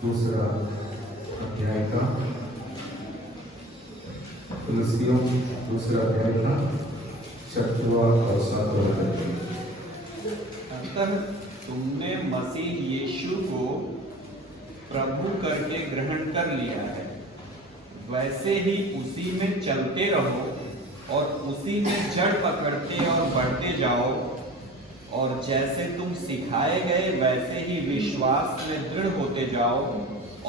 दूसरा अध्याय का तुलसियों दूसरा अध्याय का 6वां और 7वां वचन। अतः तुमने मसीह यीशु को प्रभु करके ग्रहण कर लिया है, वैसे ही उसी में चलते रहो और उसी में जड़ पकड़ते और बढ़ते जाओ, और जैसे तुम सिखाए गए वैसे ही विश्वास में दृढ़ होते जाओ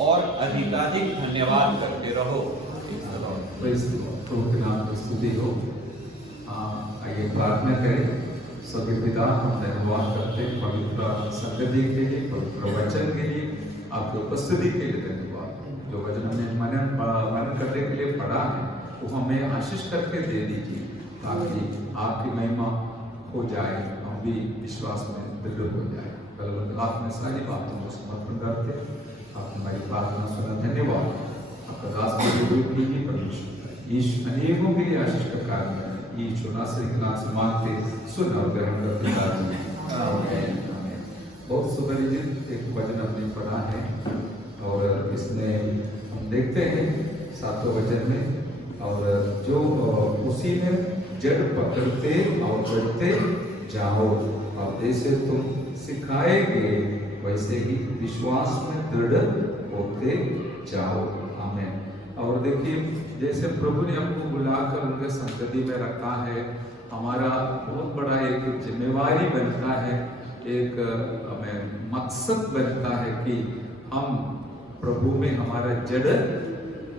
और अधिकाधिक धन्यवाद करते रहो। प्रभु के नाम की स्तुति हो। आइए प्रार्थना करें। सभी पिता, हम धन्यवाद करते हैं पवित्र संगति के लिए, पवित्र वचन के लिए, आपकी उपस्थिति के लिए धन्यवाद। जो वचन हमने मनन करने के लिए पढ़ा है वो हमें आशीष करके दे दीजिए, ताकि आपकी महिमा हो जाए, हम भी विश्वास में दृढ़ हो जाए। कल आप में सारी बातों को समर्पण करते, आप हमारी प्रार्थना सुना। धन्यवाद। आपका दास कीजिए परमेश्वर, अनेकों के लिए आशीष का कारण है। ईश्वर नासरी के नाम से मांगते, सुन और ग्रहण करते आमीन। बहुत सुपरिचित एक वचन हमने पढ़ा है, और इसमें हम देखते हैं 7वें वचन में, और जो उसी में जड़ पकड़ते और बढ़ते जाओ, और जैसे तुम सिखाए गए वैसे ही विश्वास में दृढ़ होते जाओ। आमीन। और देखिए, जैसे प्रभु ने हमको बुलाकर उनके संगति में रखा है, हमारा बहुत बड़ा एक जिम्मेवारी बनता है, एक हमें मकसद बनता है कि हम प्रभु में हमारा जड़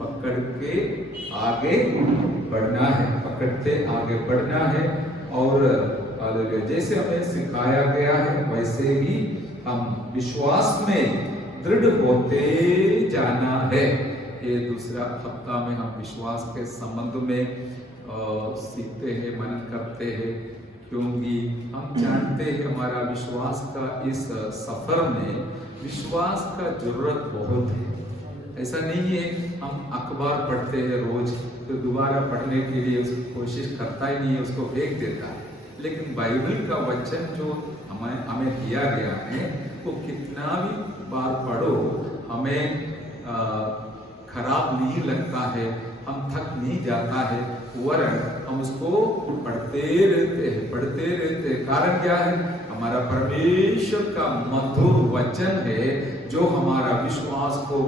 पकड़ के आगे बढ़ना है, पकड़ते आगे बढ़ना है। और जैसे हमें सिखाया गया है वैसे ही हम विश्वास में दृढ़ होते जाना है। ये दूसरा हफ्ता में हम विश्वास के संबंध में सीखते हैं, मनन करते हैं, क्योंकि हम जानते हैं हमारा विश्वास का इस सफर में विश्वास का जरूरत बहुत है। ऐसा नहीं है हम अखबार पढ़ते हैं रोज तो दोबारा पढ़ने के लिए उसकी कोशिश करता ही नहीं है, उसको फेंक देता है। लेकिन बाइबल का वचन जो हमें दिया गया है वो कितना भी बार पढ़ो हमें खराब नहीं लगता है, हम थक नहीं जाता है, वरन हम उसको पढ़ते रहते हैं। कारण क्या है? हमारा परमेश्वर का मधुर वचन है जो हमारा विश्वास को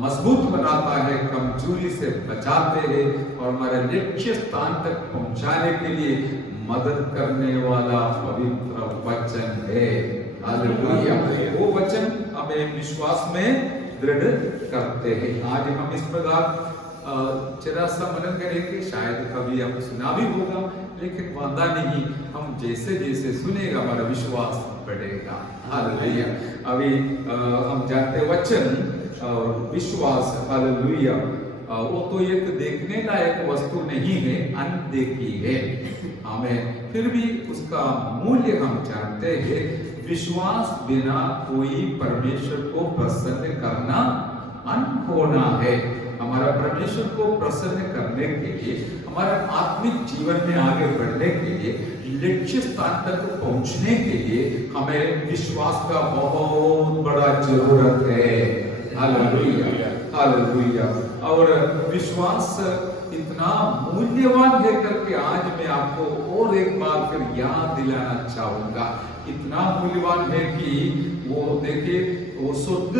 मजबूत बनाता है, कमजोरी से बचाते हैं और हमारे लक्ष्य स्थान तक पहुंचाने के लिए मदद करने वाला पवित्र वचन है। हालेलुया। वो वचन हमें विश्वास में दृढ़ करते हैं। आज हम इस प्रकार जरा सा मनन करेंगे, शायद कभी हम सुना भी होगा, लेकिन वादा नहीं, हम जैसे जैसे सुनेगा हमारा विश्वास बढ़ेगा। हालेलुया। अभी हम जानते वचन और विश्वास, हालेलुया, वो तो एक देखने लायक वस्तु नहीं है, अनदेखी है। हमें फिर भी उसका मूल्य हम जानते हैं। विश्वास बिना कोई परमेश्वर को प्रसन्न करना अनहोना है। हमारा परमेश्वर को प्रसन्न करने के लिए, हमारे आत्मिक जीवन में आगे बढ़ने के लिए, लक्ष्य स्थान तक पहुंचने के लिए हमें विश्वास का बहुत बड़ा जरूरत है। Hallelujah, hallelujah. और विश्वास इतना मूल्यवान है करके आज मैं आपको और एक बार फिर याद दिलाना चाहूंगा। इतना मूल्यवान है कि वो देखिए, वो स्वर्ग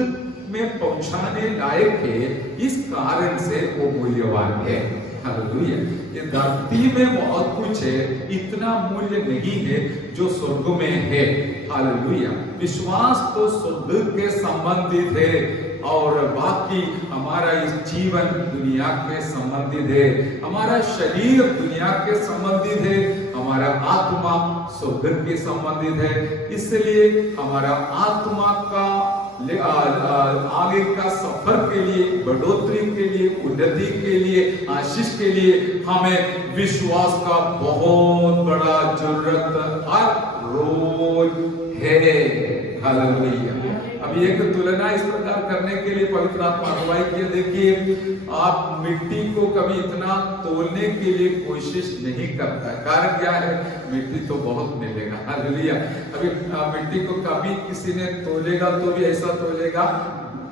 में पहुंचाने लायक है, इस कारण से वो मूल्यवान है। हालेलुया। ये धरती में बहुत कुछ है, इतना मूल्य नहीं है जो स्वर्ग में है। हालेलुया। विश्वास तो स्वर्ग के संबंधित है और बाकी हमारा इस जीवन दुनिया के संबंधित है, हमारा शरीर दुनिया के संबंधित है, हमारा आत्मा स्वर्ग के संबंधित है। इसलिए हमारा आत्मा का आगे का सफर के लिए, बढ़ोतरी के लिए, उन्नति के लिए, आशीष के लिए हमें विश्वास का बहुत बड़ा जरूरत हर रोज है। हालेलुया। अभी एक तुलना इस प्रकार करने के लिए पवित्र आत्मा अगुवाई किए। देखिए, आप मिट्टी को कभी इतना तोलने के लिए कोशिश नहीं करता। कारण क्या है? मिट्टी तो बहुत मिलेगा। हालेलुया। अभी मिट्टी को कभी किसी ने तोलेगा तो भी ऐसा तोलेगा,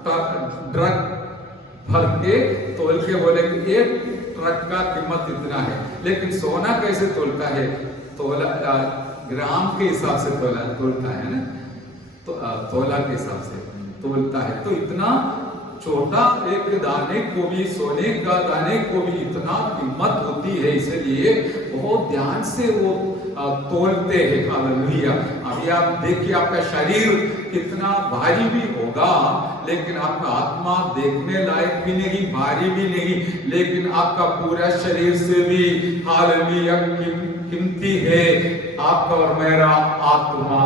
ट्रक भर के तोल के बोलेंगे एक ट्रक का कीमत इतना है, लेकिन सोना कैसे तोलता है? तोला ग्राम के हिसाब से तोलता है ना, तो तोला के हिसाब से तोलता है। तो इतना छोटा एक दाने को भी, सोने का दाने को भी इतना कीमत होती है, इसलिए बहुत ध्यान से वो तोलते हैं। हालेलुया। अभी आप देखिए आपका शरीर कितना भारी भी होगा, लेकिन आपका आत्मा देखने लायक भी नहीं, भारी भी नहीं, लेकिन आपका पूरा शरीर से भी हालेलुया कीमती है आपका और मेरा आत्मा।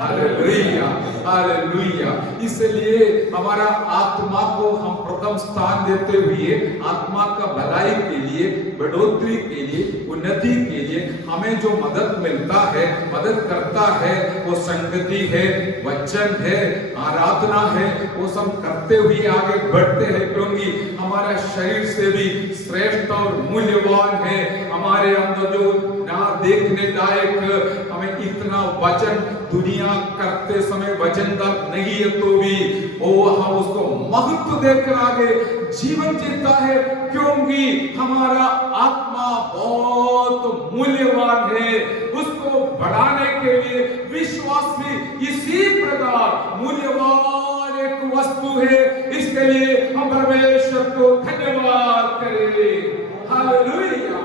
Hallelujah, hallelujah. इसलिए हमारा आत्मा को हम प्रथम स्थान देते हुए आत्मा का भलाई के लिए, बढ़ोतरी के लिए, उन्नति के लिए हमें जो मदद मिलता है, मदद करता है, वो संगति है, वचन है, आराधना है, वो सब करते हुए आगे बढ़ते हैं, क्योंकि हमारा शरीर से भी श्रेष्ठ और मूल्यवान है। हमारे अंदर जो ना देखने लायक हमें इतना वचन दुनिया करते समय वचनदार नहीं है, तो भी वो हम उसको महत्व देकर आगे जीवन जीता है, क्योंकि हमारा आत्मा बहुत मूल्यवान है। उसको बढ़ाने के लिए विश्वास भी इसी प्रकार मूल्यवान एक वस्तु है। इसके लिए हम परमेश्वर को धन्यवाद करें। Hallelujah,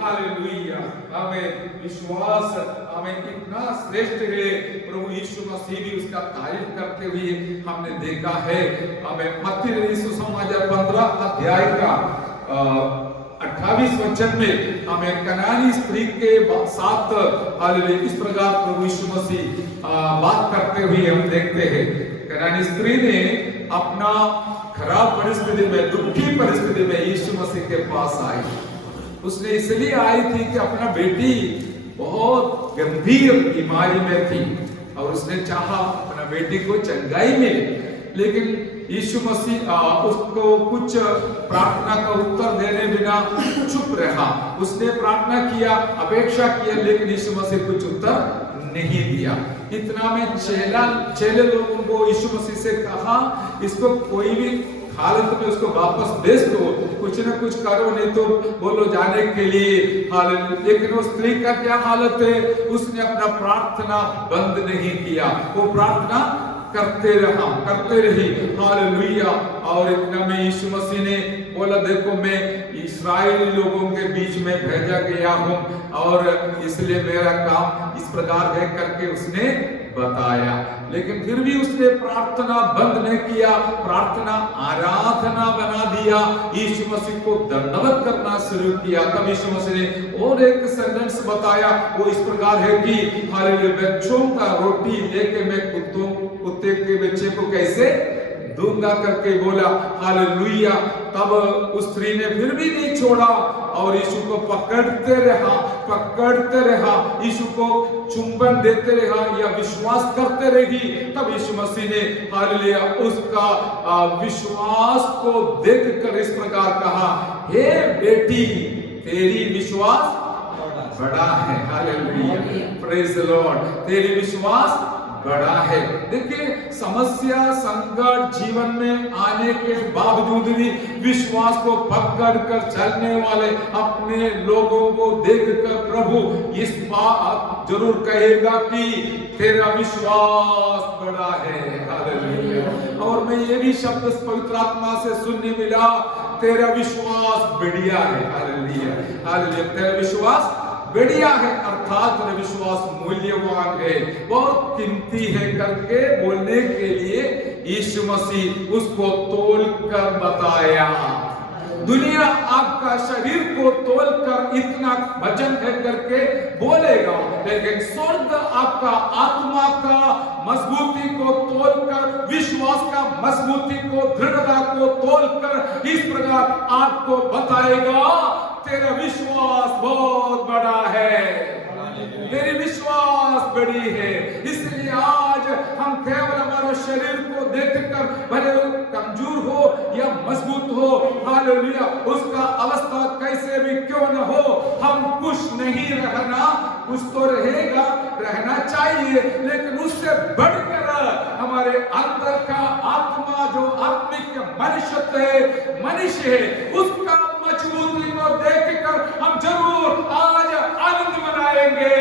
hallelujah. हमें विश्वास हमें कितना श्रेष्ठ है, प्रभु यीशु मसीह भी उसका तारीफ करते हुए हमने देखा है। हमें मत्ती सुसमाचार 15 अध्याय का 28 वचन में हमें कनानी स्त्री के साथ हालेलुया इस प्रकार प्रभु यीशु मसीह बात करते हुए हम देखते हैं। कनानी स्त्री ने अपना खराब परिस्थिति में, दुखी परिस्थिति में यीशु मसीह के पास आई। उसने इसलिए आई थी कि अपना बेटी बहुत गंभीर बीमारी में थी और उसने चाहा अपना बेटी को चंगाई मिले, लेकिन यीशु मसीह उसको कुछ प्रार्थना का उत्तर देने बिना चुप रहा। उसने प्रार्थना किया, अपेक्षा किया, लेकिन यीशु मसीह कुछ उत्तर नहीं दिया। इतना में चेले लोगों को यीशु मसीह से कहा, इसको कोई भी हालत में उसको वापस भेज दो, कुछ न कुछ करो, नहीं तो बोलो जाने के लिए। लेकिन वो स्त्री का क्या हालत है? उसने अपना प्रार्थना बंद नहीं किया, वो प्रार्थना करते रही। हालेलुया। और इतना में यीशु मसीह ने बोला, देखो मैं इस्राएली लोगों के बीच में भेजा गया हूं और इसलिए मेरा काम इस प्रकार है करके उसने बताया। लेकिन फिर भी उसने प्रार्थना बंद नहीं किया, प्रार्थना आराधना बना दिया, यीशु मसीह को दंडवत करना शुरू किया। तब यीशु मसीह ने और एक सेंटेंस बताया, वो इस प्रकार है कि हालेलुया, बच्चों का रोटी लेके मैं कुत्ते के बच्चे को कैसे दूंगा करके बोला। हालेलुया। तब उस स्त्री ने फिर भी नहीं छोड़ा और यीशु को पकड़ते रहा, यीशु को चुंबन देते रहा या विश्वास करते रही। तब यीशु मसीह ने हालेलुया उसका विश्वास को देखकर इस प्रकार कहा, हे बेटी, तेरी विश्वास बड़ा है। Hallelujah, praise the Lord. तेरी विश्वास बड़ा है। देखिए, समस्या संकट जीवन में आने के बावजूद भी विश्वास को पकड़ कर चलने वाले अपने लोगों को देखकर प्रभु इस बात जरूर कहेगा कि तेरा विश्वास बड़ा है। हालेलुया। और मैं ये भी शब्द पवित्र आत्मा से सुनने मिला, तेरा विश्वास बढ़िया है। Hallelujah, hallelujah. तेरा विश्वास बढ़िया है, अर्थात तेरा विश्वास मूल्यवान है, बहुत कीमती है करके बोलने के लिए यीशु मसीह उसको तोल कर बताया। दुनिया आपका शरीर को तोलकर इतना वजन है करके बोलेगा, लेकिन स्वर्ग आपका आत्मा का मजबूती को तोलकर, विश्वास का मजबूती को, दृढ़ता को तोलकर इस प्रकार आपको बताएगा, तेरा विश्वास बहुत बड़ा है, तेरी विश्वास बड़ी है। इसलिए आज हम केवल हमारे शरीर को देखकर, भले कमजोर हो या मजबूत हो, हालेलुया, उसका अवस्था कैसे भी क्यों न हो, हम खुश नहीं रहना, कुछ तो रहेगा, रहना चाहिए, लेकिन उससे बढ़कर हमारे अंदर का आत्मा जो मनुष्यत्व है, मनुष्य है, उसका मजबूती को देखकर हम जरूर आज आनंद मनाएंगे।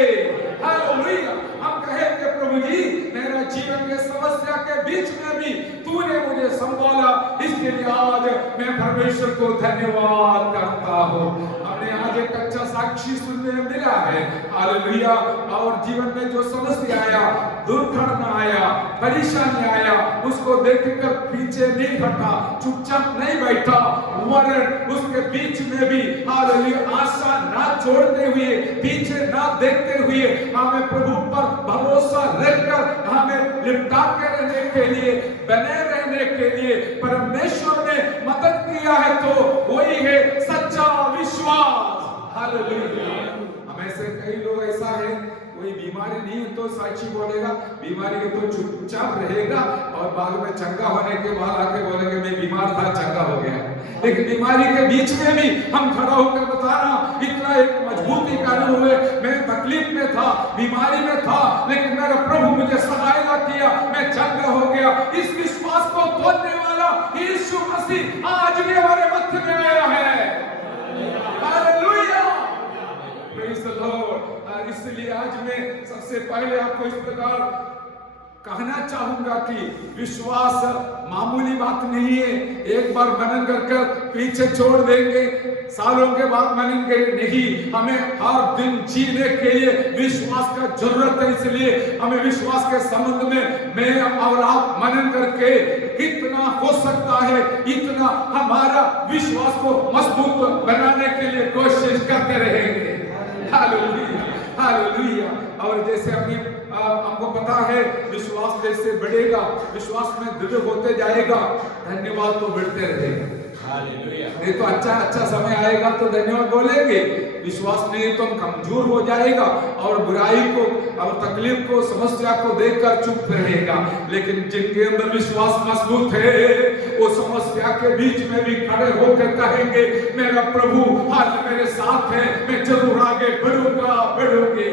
हालेलुया। हम कहेंगे प्रभु जी मेरा जीवन के समस्या के बीच में भी तूने मुझे संभाला, इसके लिए आज मैं परमेश्वर को धन्यवाद करता हूँ। हमने आज एक अच्छा साक्षी सुनने मिला है। हालेलुया। और जीवन में जो समस्या आया, दुर्घटना आया, परेशानी आया, उसको देखकर पीछे नहीं हटा, चुपचाप नहीं बैठा, वरन उसके बीच में भी हालेलुया आशा ना छोड़ते हुए, पीछे ना देखते हुए हमें प्रभु पर भरोसा रखकर हमें लिपटा के रहने के लिए, बने रहने के लिए परमेश्वर ने मदद किया है, तो वही है सच्चा विश्वास। हालेलुया। हमें से कई लोग ऐसा है, कोई बीमारी नहीं है तो साक्षी बोलेगा, बीमारी है तो चुपचाप रहेगा और बाद में चंगा होने के बाद आके बोलेंगे मैं बीमार था, चंगा हो गया। लेकिन बीमारी के बीच में भी हम खड़ा होकर बताना, इतना एक मजबूती कारण हुए, मैं तकलीफ में था, बीमारी में था, लेकिन मेरा प्रभु मुझे सहायता किया, मैं चंगा हो गया। इस विश्वास को तोड़ने वाला यीशु मसीह आज भी हमारे मध्य में आया है। हालेलुया। Praise the Lord. इसलिए आज मैं सबसे पहले आपको इस प्रकार कहना चाहूंगा कि विश्वास मामूली बात नहीं है। एक बार मनन कर पीछे छोड़ देंगे, सालों के बाद मानेंगे नहीं। हमें हर दिन जीने के लिए विश्वास का जरूरत है। इसलिए हमें विश्वास के संबंध में मैं और आप मनन करके कितना हो सकता है इतना हमारा विश्वास को मजबूत बनाने के लिए कोशिश करते रहेंगे। हालेलुया। हालेलुया। और जैसे हमको पता है विश्वास जैसे बढ़ेगा, विश्वास में दृढ़ होते जाएगा, धन्यवाद तो बढ़ते रहेगा। हालेलुया। नहीं तो अच्छा समय आएगा तो धन्यवाद बोलेंगे, विश्वास नहीं तो हम कमजोर हो जाएगा और बुराई को और तकलीफ को, समस्या को देखकर चुप रहेगा। लेकिन जिनके अंदर विश्वास मजबूत है, वो समस्या के बीच में भी खड़े होकर कहेंगे मेरा प्रभु आज मेरे साथ है, मैं जरूर आगे बढ़ूंगा, बढ़ूंगी।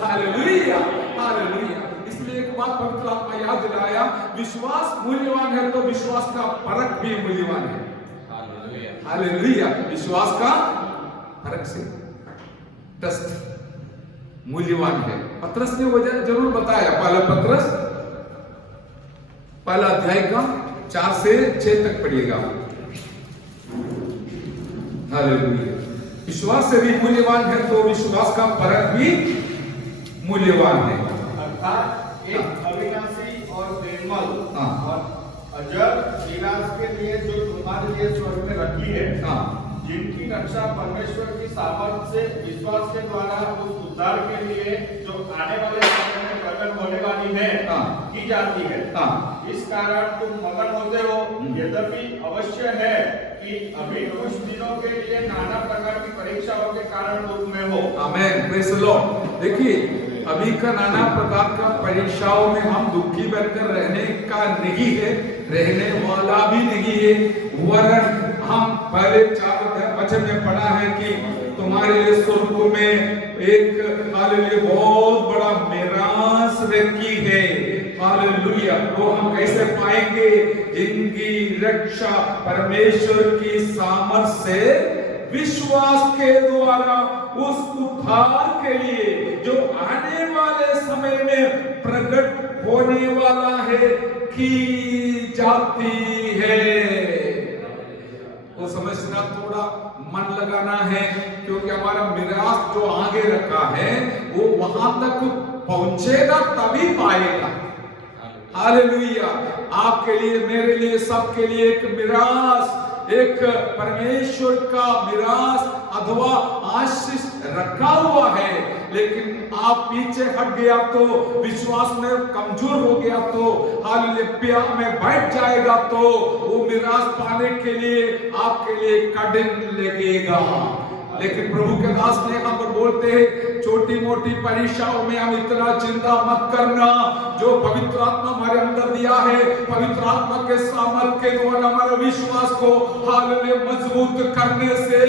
हालेलुया। हालेलुया। इसलिए एक बात पवित्र आत्मा याद दिलाया, विश्वास मूल्यवान है तो विश्वास का परख भी मूल्यवान है। हालेलुया। हालेलुया। विश्वास का परख से टेस्ट मूल्यवान है। पत्रस ने वजह जरूर बताया, पहला अध्याय का 4 से 6 तक पढ़िएगा। हालेलुया। विश्वास से भी मूल्यवान है तो विश्वास का परख भी मूल्यवान है। अर्थात एक अविनाशी और निर्मल और अजर विनाश के लिए जो तुम्हारे लिए स्वर्ग में रखी है, जिनकी रक्षा परमेश्वर की सामर्थ से विश्वास के द्वारा उस उद्धार के लिए जो आने वाले समय में प्रकट होने वाली है की जाती है। इस कारण तुम मगन होते हो। यद्यपि अवश्य है कि अभी कुछ दिनों के लिए नाना प्रकार की परीक्षाओं के कारण दुख में हो। आमेन। Praise the Lord. देखिए अभी का नाना प्रकार का परीक्षाओं में हम दुखी बनकर रहने का नहीं है, रहने वाला भी नहीं है, वरन हम पहले 4 वचन में पढ़ा है कि तुम्हारे लिए स्वर्ग में एक हालेलुया बहुत बड़ा मिरास रखी है। हालेलुया। वो हम कैसे पाएंगे? जिनकी रक्षा परमेश्वर की सामर्थ से विश्वास के द्वारा उस उद्धार के लिए जो आने वाले समय में प्रकट होने वाला है की जाती है। वो समझना, थोड़ा मन लगाना है, क्योंकि हमारा मिरास जो आगे रखा है वो वहां तक पहुंचेगा तभी पाएगा। हालेलुया। आपके लिए, मेरे लिए, सबके लिए एक मिरास, एक परमेश्वर का मिरास अथवा आशीष रखा हुआ है। लेकिन आप पीछे हट गया तो, विश्वास में कमजोर हो गया तो, हालेलुया में बैठ जाएगा तो वो मिरास पाने के लिए आपके लिए कठिन लगेगा। लेकिन प्रभु के दास ने हम पर बोलते हैं छोटी मोटी परीक्षाओं में हम इतना चिंता मत करना। जो पवित्र आत्मा हमारे अंदर दिया है, पवित्र आत्मा के सामर्थ के द्वारा हमारे विश्वास को हालेलुया मजबूत करने से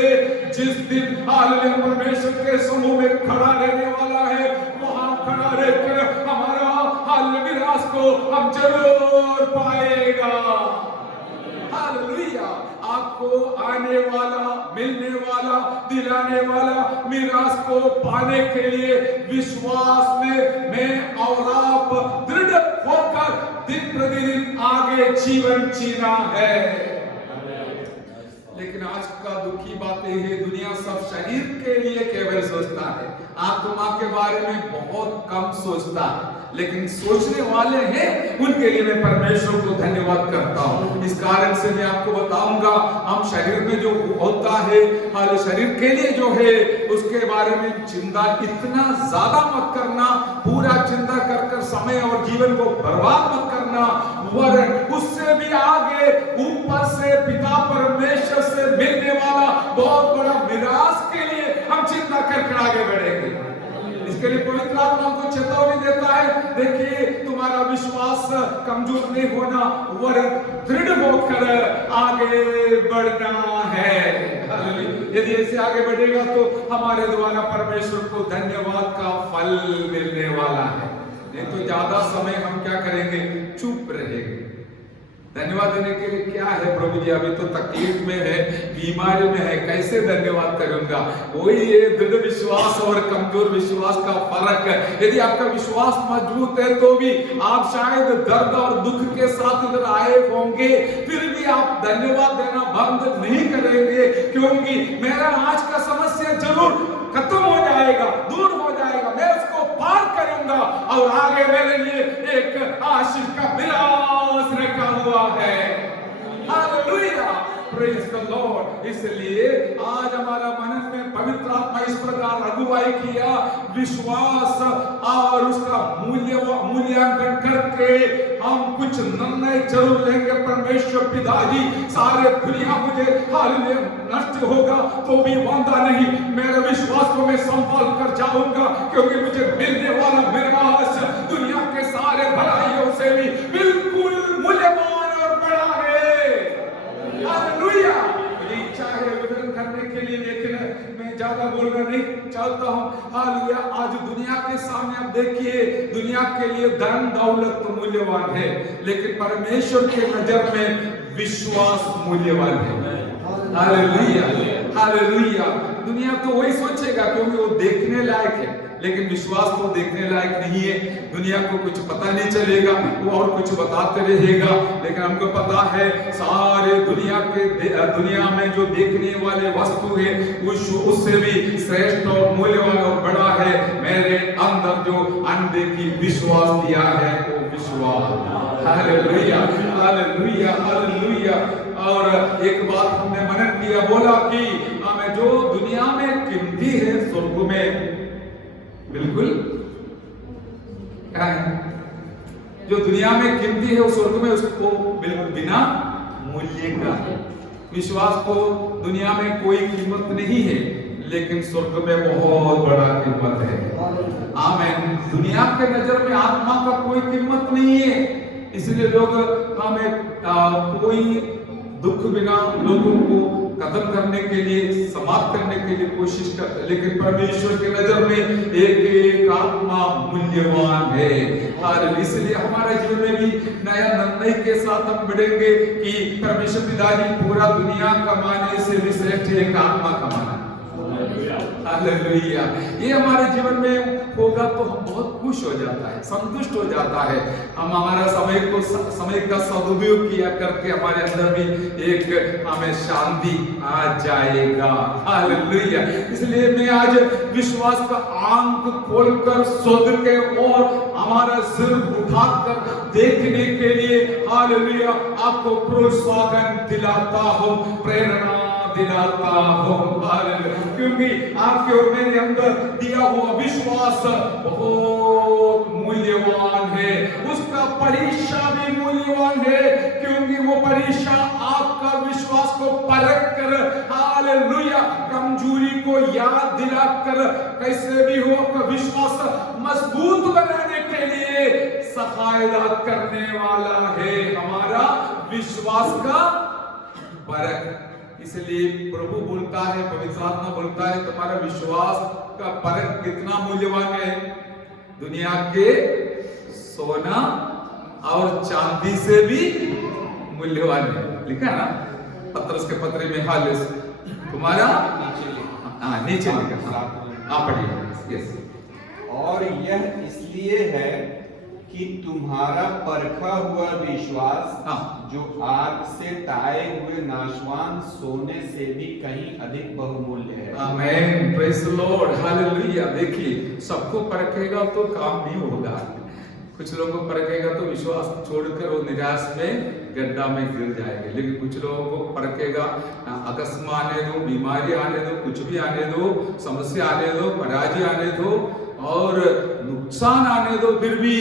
जिस दिन हालेलुया परमेश्वर के समूह में खड़ा रहने वाला है, वहां खड़ा रहकर हमारा हालेलुया विश्वास को हम जरूर पाएगा। हालेलुया। आने वाला, मिलने वाला, दिलाने वाला मीरास को पाने के लिए विश्वास में मैं और आप दृढ़ होकर दिन प्रतिदिन आगे जीवन जीना है। लेकिन आज का दुखी बात यह है, दुनिया सब शरीर के लिए केवल सोचता है, आत्मा के बारे में बहुत कम सोचता है। लेकिन सोचने वाले हैं उनके लिए मैं परमेश्वर को धन्यवाद करता हूं। इस कारण से मैं आपको बताऊंगा, हम शरीर में जो होता है, हर शरीर के लिए जो है उसके बारे में चिंता इतना ज्यादा मत करना, पूरा चिंता कर समय और जीवन को बर्बाद मत करना, वरन उससे भी आगे ऊपर से पिता परमेश्वर से मिलने वाला बहुत बड़ा मिरास के लिए हम चिंता करके आगे बढ़ेंगे। इसके लिए पवित्र आत्मा को चेतावनी देता है, देखिए तुम्हारा विश्वास कमजोर नहीं होना, वरन दृढ़ होकर आगे बढ़ना है। यदि ऐसे आगे बढ़ेगा तो हमारे द्वारा परमेश्वर को धन्यवाद का फल मिलने वाला है। नहीं तो ज्यादा समय हम क्या करेंगे, चुप रहेंगे। धन्यवाद देने के लिए क्या है, प्रभु जी अभी तो तकलीफ में है, बीमारी में है, कैसे धन्यवाद करूंगा। वही ये दृढ़ विश्वास और कमजोर विश्वास का फर्क है। यदि आपका विश्वास मजबूत है तो भी आप शायद दर्द और दुख के साथ इधर आए होंगे, फिर भी आप धन्यवाद देना बंद नहीं करेंगे, क्योंकि मेरा आज का समस्या जरूर खत्म हो जाएगा, दूर हो जाएगा, मैं उसको पार करूंगा और आगे मेरे लिए एक आशीष का मिरास रखा हुआ है। Hallelujah, praise the Lord. इसलिए आज हमारा मन में पवित्र आत्मा इस प्रकार अगुवाई किया, विश्वास और उसका मूल्यांकन करके हम कुछ निर्णय जरूर लेंगे। परमेश्वर पिताजी, सारे दुनिया मुझे हालेलुया नष्ट होगा तो भी वांदा नहीं, मेरे विश्वास को मैं संभाल कर जाऊंगा, क्योंकि मुझे मिलने वाला मिरास दुनिया के सारे भलाइयों से भी बिल्कुल मूल्यवान और बड़ा है। हालेलुया। मुझे इच्छा है विवरण करने के लिए, लेकिन मैं ज्यादा बोलना नहीं चाहता हूँ। हालेलुया। आज दुनिया के सामने आप देखिए, दुनिया के लिए धन दौलत तो मूल्यवान है, लेकिन परमेश्वर के नजर में विश्वास मूल्यवान है। Hallelujah, hallelujah. दुनिया तो वही सोचेगा क्योंकि वो देखने लायक है, लेकिन विश्वास तो देखने लायक नहीं है। दुनिया को कुछ पता नहीं चलेगा, वो और कुछ बताते रहेगा, लेकिन हमको पता है सारे दुनिया में जो देखने वाले वस्तु है उससे भी श्रेष्ठ और मूल्यवान और बड़ा है मेरे अंदर जो अंडे की विश्वास दिया है, वो विश्वास। Hallelujah, hallelujah, hallelujah. और एक बात हमने मनन किया, बोला कि हमें जो दुनिया में कीमती है स्वर्ग में बिल्कुल क्या है, जो दुनिया में कीमती है उस स्वर्ग में उसको बिल्कुल बिना मूल्य का है। विश्वास को दुनिया में कोई कीमत नहीं है, लेकिन स्वर्ग में बहुत बड़ा कीमत है। आमीन। दुनिया के नजर में आत्मा का कोई कीमत नहीं है, इसलिए लोग हमें कोई दुख बिना लोगों को खत्म करने के लिए, समाप्त करने के लिए कोशिश करते हैं, लेकिन परमेश्वर की नजर में एक एक आत्मा मूल्यवान है। और इसलिए हमारे जीवन में भी नया निर्णय के साथ हम बढ़ेंगे कि परमेश्वर पिताजी पूरा दुनिया कमाने से भी श्रेष्ठ एक आत्मा कमाना। हालेलुया। ये हमारे जीवन में होगा तो हम बहुत खुश हो जाता है, संतुष्ट हो जाता है। हम हमारा समय का सदुपयोग किया करके हमारे अंदर भी एक हमें शांति आ जाएगा। हालेलुया। इसलिए मैं आज विश्वास का आंख खोलकर स्वर्ग के और हमारा सिर उठाकर देखने के लिए हालेलुया आपको प्रोत्साहन दिलाता हूं, प्रेरणा दिलाता हूं। क्योंकि आपके और मेरे अंदर दिया हुआ विश्वास बहुत मूल्यवान है, उसका परीक्षा भी मूल्यवान है, क्योंकि वो परीक्षा आपका विश्वास को परख कर हालेलुया कमजोरी को याद दिलाकर कैसे भी हो आपका विश्वास मजबूत बनाने के लिए सहायता करने वाला है हमारा विश्वास का परख। इसलिए प्रभु बोलता है, पवित्र आत्मा बोलता है, तुम्हारा विश्वास का परख कितना मूल्यवान है, दुनिया के सोना और चांदी से भी मूल्यवान है। लिखा ना, पत्रस के पत्र में हालेस तुम्हारा नीचे लिखा। पढ़िए। यस। और यह इसलिए है कि तुम्हारा परखा हुआ विश्वास जो आग से ताए हुए नाशवान सोने से भी कहीं अधिक बहुमूल्य है। आमेन, प्रेज द लॉर्ड, हालेलुया। देखिए, सबको परखेगा तो काम नहीं होगा। कुछ लोगों को परखेगा तो विश्वास छोड़कर वो निराश में गड्ढा में गिर जाएंगे, लेकिन कुछ लोगों को परखेगा, अकस्मात आने दो, बीमारी आने दो, कुछ भी आने दो, समस्या आने दो, पराजय आने दो और नुकसान आने दो, फिर भी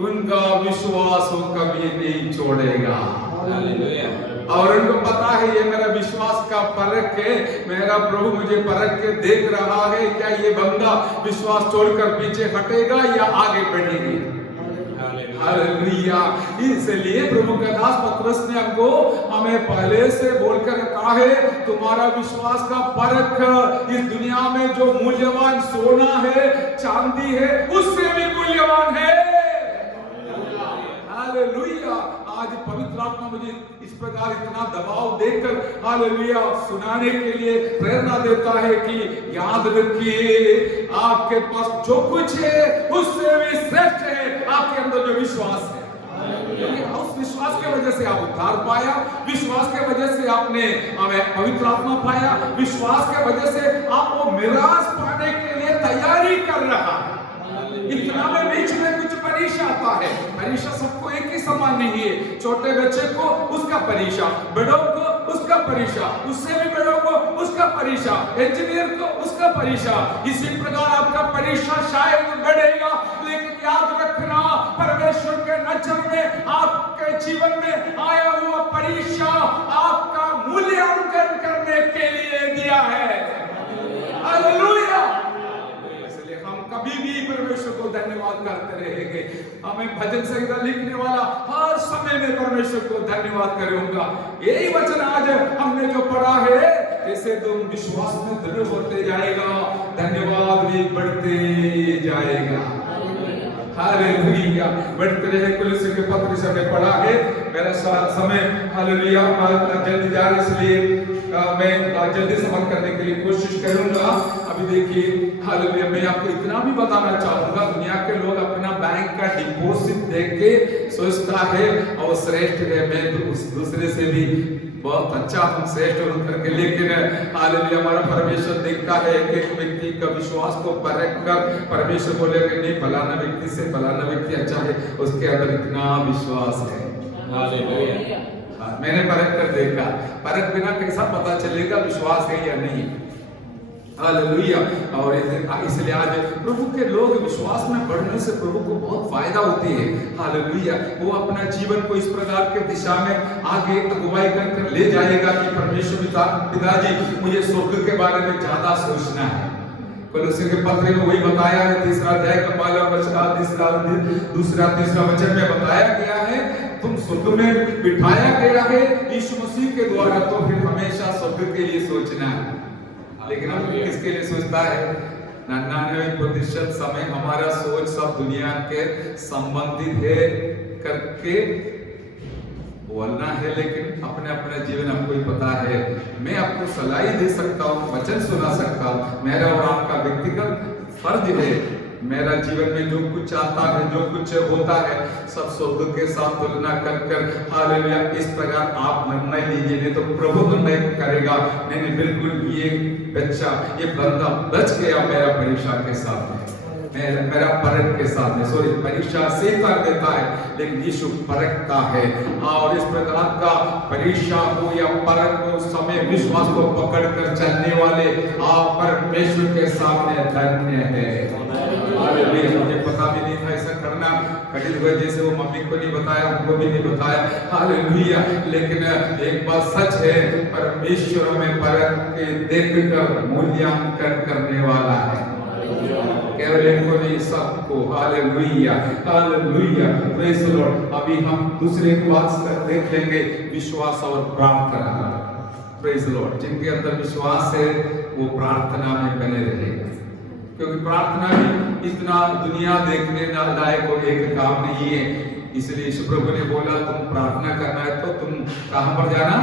उनका विश्वास वो कभी नहीं छोड़ेगा। हालेलुया। और उनको पता है ये मेरा विश्वास का परख है, मेरा प्रभु मुझे परख के देख रहा है, क्या ये बंदा विश्वास छोड़कर पीछे हटेगा या आगे बढ़ेगी। हालेलुया। इसलिए प्रभु का दास पतरस ने हमको हमें पहले से बोलकर कहा है, तुम्हारा विश्वास का परख इस दुनिया में जो मूल्यवान सोना है, चांदी है, उससे भी मूल्यवान है। हालेलुया। आज पवित्र आत्मा मुझे इस प्रकार इतना दबाव देकर हालेलुया सुनाने के लिए प्रेरणा देता है कि याद रखिए, आपके पास जो कुछ है उससे भी श्रेष्ठ है आपके अंदर जो विश्वास है। उस विश्वास के वजह से आप उद्धार पाया, विश्वास के वजह से आपने पवित्र आत्मा पाया, विश्वास के वजह से आप वो मिराज पाने के लिए तैयारी कर रहा है। इतना में बीच में कुछ परीक्षा आता है। परीक्षा सबको एक ही समान नहीं है। छोटे बच्चे को उसका परीक्षा, बड़ों को उसका परीक्षा, उससे भी बड़ों को उसका परीक्षा, इंजीनियर को उसका परीक्षा। इसी प्रकार आपका परीक्षा शायद बढ़ेगा, लेकिन याद रखना, परमेश्वर के नजर में आपके जीवन में आया हुआ परीक्षा आपका मूल्यांकन करने के लिए दिया है। हालेलुया। कभी भी परमेश्वर को धन्यवाद करते रहेंगे। हमें भजन संहिता लिखने वाला हर समय में परमेश्वर को धन्यवाद करूंगा। यही वचन आज हमने जो पढ़ा है, जैसे तुम विश्वास में दृढ़ होते जाएगा, धन्यवाद भी बढ़ते जाएगा। हालेलुया। बढ़ते रहे। कुलुस्सी के पत्र से हमने पढ़ा है। मेरा समय हालेलुया जल्दी जा रहा, इसलिए मैं जल्दी समाप्त करने के लिए कोशिश करूंगा। अभी देखिए हालेलुया, मैं आपको इतना भी बताना चाहूंगा, दुनिया के लोग अपना बैंक का डिपॉजिट देख के सोचता है और श्रेष्ठ है, मैं उस दूसरे से भी बहुत अच्छा हम श्रेष्ठ हूं करके, लेकिन हालेलुया हमारा परमेश्वर देखता है एक एक व्यक्ति का विश्वास को परख कर परमेश्वर बोलेगा नहीं, फलाना व्यक्ति से फलाना व्यक्ति अच्छा है, उसके अंदर इतना विश्वास है। हालेलुया। मैंने परख कर देखा, परख बिना कैसा पता चलेगा विश्वास है या नहीं। हालेलुया। और इसलिए आज प्रभु के लोग विश्वास में बढ़ने से प्रभु को बहुत फायदा होती है। हालेलुया। वो अपना जीवन को इस प्रकार के दिशा में आगे अगुवाई कर ले जाएगा कि परमेश्वर पिताजी मुझे स्वर्ग के बारे में ज्यादा सोचना है। कुलुस्सी के पत्र में वही बताया है, 3 अध्याय का 15वां वचन, दूसरा तीसरा वचन में बताया गया है, तुम स्वर्ग में बिठाया गया है यीशु मसीह के द्वारा, तो फिर हमेशा स्वर्ग के लिए सोचना है। लेकिन हम किसके लिए सोचता है? 99% समय हमारा सोच सब दुनिया के संबंधित है करके बोलना है, लेकिन अपने अपने जीवन हमको ही पता है। मैं आपको सलाह दे सकता हूँ, वचन सुना सकता हूँ, मेरा और आपका व्यक्तिगत फर्ज है। मेरा जीवन में जो कुछ आता है, जो कुछ होता है, सब स्वर्ग के साथ तुलना कर हालेलुया इस प्रकार आप निर्णय लीजिए, नहीं तो प्रभु निर्णय करेगा। नहीं बिल्कुल ये बच्चा, ये बंदा बच गया मेरा परीक्षा के साथ में, मेरा परख के साथ में, सॉरी परीक्षा से कर देता है, लेकिन यीशु परखता है। और इस प्रकार का परीक्षा हो या परख हो, समय विश्वास को पकड़ कर चलने वाले आप परमेश्वर के सामने धन्य है। हालेलुया। मुझे पता भी नहीं था ऐसा करना कठिन हुआ, जैसे वो मम्मी को नहीं बताया, हमको भी नहीं बताया। हालेलुया। लेकिन एक बात सच है, परमेश्वर में परख के देखकर मूल्यांकन करने वाला है, केवल इनको नहीं सबको। Hallelujah. Hallelujah. Praise the Lord. अभी हम दूसरे को बात देख लेंगे, विश्वास और प्रार्थना। Praise the Lord. जिनके अंदर विश्वास है वो प्रार्थना में बने रहेगा, क्योंकि प्रार्थना भी इतना दुनिया देखने लायक और एक काम नहीं है। इसलिए यीशु प्रभु ने बोला तुम प्रार्थना करना है तो तुम कहां पर जाना?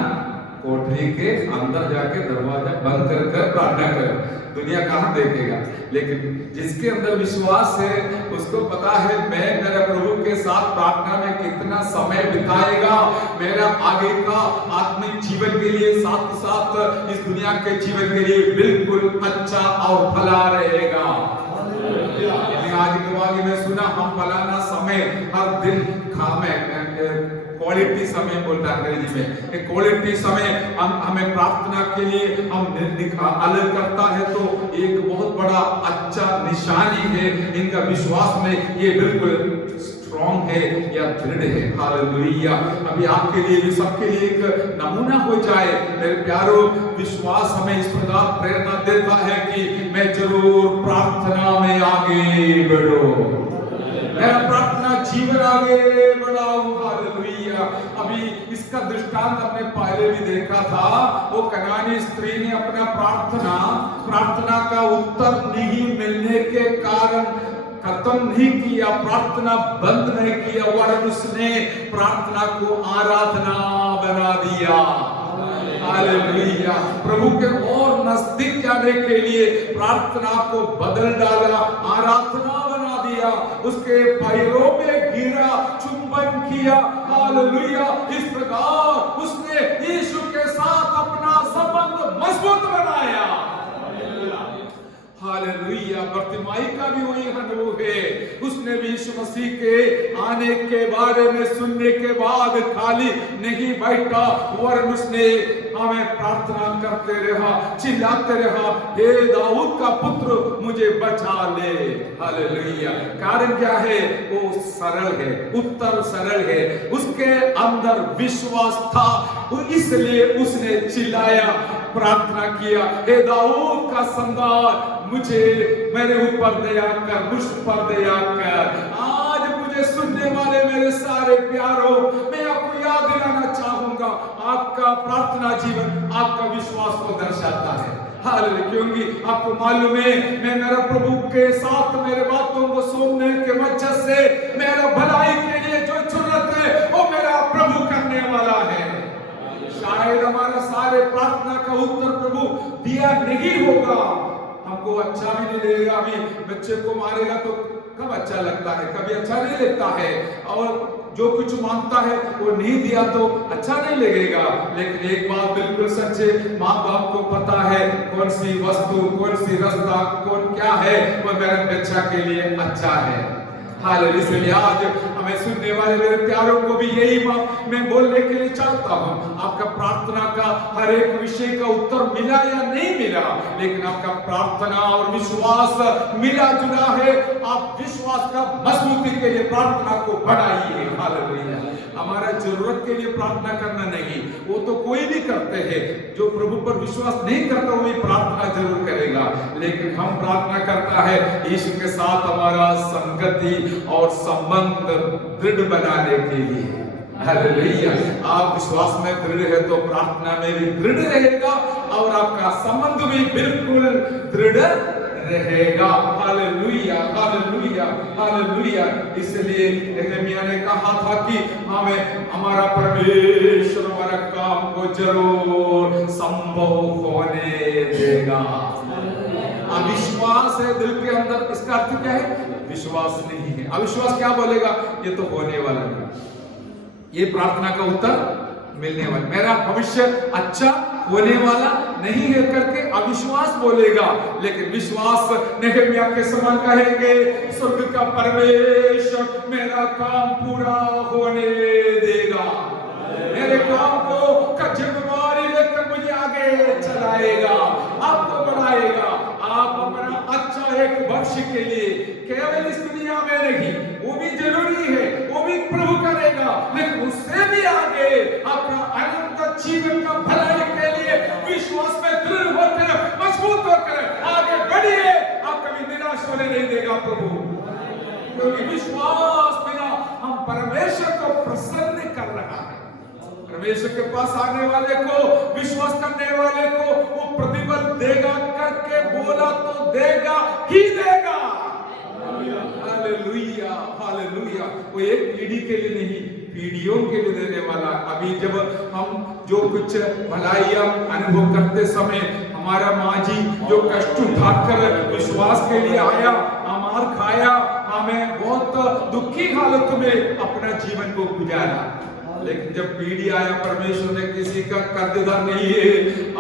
कोठरी के अंदर जाके दरवाजा बंद कर प्रार्थना करो। दुनिया कहाँ देखेगा? लेकिन जिसके अंदर विश्वास है उसको पता है मैं मेरे प्रभु के साथ प्रार्थना में कितना समय बिताएगा, मेरा आगे का आत्मिक जीवन के लिए साथ साथ इस दुनिया के जीवन के लिए बिल्कुल अच्छा और भला रहेगा। आज के बाद में सुना हम फलाना समय हर दिन क्वालिटी समय बोलता है अंग्रेजी में, क्वालिटी समय हमें प्रार्थना के लिए हम अलग करता है तो एक बहुत बड़ा अच्छा निशानी है इनका विश्वास में, ये बिल्कुल स्ट्रॉन्ग है या दृढ़ है। हालेलुया। अभी आपके लिए भी सबके लिए एक नमूना हो जाए मेरे प्यारो, विश्वास हमें इस प्रकार प्रेरणा देता है कि मैं जरूर प्रार्थना में आगे बढ़ो, मेरा प्रार्थना जीवन आगे बढ़ाऊं। हालेलुया। अभी इसका दृष्टांत हमने पहले भी देखा था, वो कनानी स्त्री ने अपना प्रार्थना का उत्तर नहीं मिलने के कारण खत्म नहीं किया, प्रार्थना बंद नहीं किया, वरन उसने प्रार्थना को आराधना बना दिया। हालेलुया। प्रभु के और नजदीक जाने के लिए प्रार्थना को बदल डाला, आराधना बना दिया, उसके पैरों में गिरा, चुंबन किया। हालेलुया। इस प्रकार उसने यीशु के साथ अपना संबंध मजबूत बनाया। हालेलुया। बर्तिमाई का भी वही अनुभव है, उसने भी यीशु मसीह के आने के बारे में सुनने के बाद खाली नहीं बैठा, वरन उसने हमें प्रार्थना करते रहा, चिल्लाते रहा, हे दाऊद का पुत्र मुझे बचा ले। हालेलुया। कारण क्या है? वो सरल है, उत्तर सरल है, उसके अंदर विश्वास था, इसलिए उसने चिल्लाया, प्रार्थना किया, हे दाऊद का संतान मुझे मेरे ऊपर दया कर, मुझ पर दया कर। आज मुझे सुनने वाले मेरे सारे प्यारों, मैं आपको याद दिलाना चाहूंगा, आपका प्रार्थना जीवन आपका विश्वास को दर्शाता है। हालेलुया। क्योंकि आपको मालूम है मैं मेरा प्रभु के साथ मेरे बातों को सुनने के वजह से मेरा भलाई के लिए जो जरूरत है वो मेरा प्रभु करने वाला है। शायद हमारा सारे प्रार्थना का उत्तर प्रभु दिया नहीं होगा, हमको अच्छा भी नहीं लगेगा। अभी बच्चे को मारेगा तो कब अच्छा लगता है? कभी अच्छा नहीं लगता है, और जो कुछ मांगता है वो नहीं दिया तो अच्छा नहीं लगेगा। लेकिन एक बात बिल्कुल सच्चे, माँ बाप को पता है कौन सी वस्तु, कौन सी रास्ता, कौन क्या है वो मेरे बच्चा के लिए अच्छा है। हालेलुया। इसलिए आज हमें सुनने वाले मेरे प्यारों को भी यही मैं बोलने के लिए चाहता हूँ, आपका प्रार्थना का हर एक विषय का उत्तर मिला या नहीं मिला, लेकिन आपका प्रार्थना और विश्वास मिला जुला है। आप विश्वास का मजबूती के लिए प्रार्थना को बढ़ाइए। हालेलुया। हमारा जरूरत के लिए प्रार्थना करना नहीं, वो तो कोई भी करते हैं, जो प्रभु पर विश्वास नहीं करता वो भी प्रार्थना जरूर करेगा, लेकिन हम प्रार्थना करता है यीशु के साथ हमारा संगति और संबंध दृढ़ बनाने के लिए। हालेलुया। आप विश्वास में दृढ़ है तो प्रार्थना में भी दृढ़ रहेगा और आपका संबंध भी बिल्कुल दृढ़ रहेगा। हालेलुया। हालेलुया। हालेलुया। इसलिए यिर्मयाह ने कहा था कि हमें हमारा परमेश्वर हमारा काम को जरूर संभव होने देगा। अविश्वास है दिल के अंदर, इसका अर्थ क्या है? विश्वास नहीं है। अविश्वास क्या बोलेगा? ये तो होने वाला नहीं, ये प्रार्थना का उत्तर मिलने वाला, मेरा भविष्य अच्छा होने वाला नहीं है करके अविश्वास बोलेगा। लेकिन विश्वास नेहमिया के समान कहेंगे, स्वर्ग का परमेश्वर मेरा काम पूरा होने देगा, मेरे काम को जिम्मेवारी लेकर मुझे आगे चलाएगा, आपको बढ़ाएगा। आप अपना अच्छा एक भविष्य के लिए केवल इस दुनिया में नहीं, वो भी जरूरी है, वो भी प्रभु करेगा, लेकिन उससे भी आगे अपना अनंत जीवन का भलाई के लिए विश्वास में दृढ़ होकर मजबूत होकर आगे बढ़िए। आप कभी निराश होने नहीं देगा प्रभु, क्योंकि विश्वास बिना हम परमेश्वर को प्रसन्न कर रहा है। परमेश्वर के पास आने वाले को, विश्वास करने वाले को वो प्रतिफल देगा करके बोला तो देगा ही देगा। हालेलुया। हालेलुया। वो एक पीढ़ी के लिए नहीं, पीढ़ियों के लिए देने वाला। अभी जब हम जो कुछ भलाइयां अनुभव करते समय हमारा माँ जी जो कष्ट उठाकर विश्वास के लिए आया, मार खाया, हमें बहुत दुखी हालत में अपना जीवन को गुजारा, लेकिन जब पीढ़ी आया परमेश्वर ने किसी का कर्जदार नहीं है।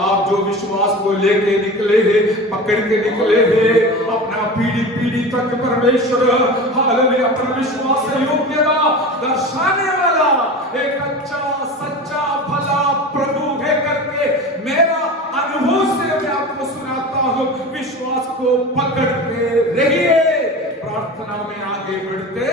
आप जो विश्वास को लेके निकले हैं, पकड़ के निकले हैं, अपना पीढ़ी पीढ़ी तक परमेश्वर हालेलुया अपना विश्वास योग्यता दर्शाने वाला एक अच्छा सच्चा भला प्रभु है करके मेरा अनुभव से मैं आपको सुनाता हूँ। विश्वास को पकड़ के रहिए, प्रार्थना में आगे बढ़ते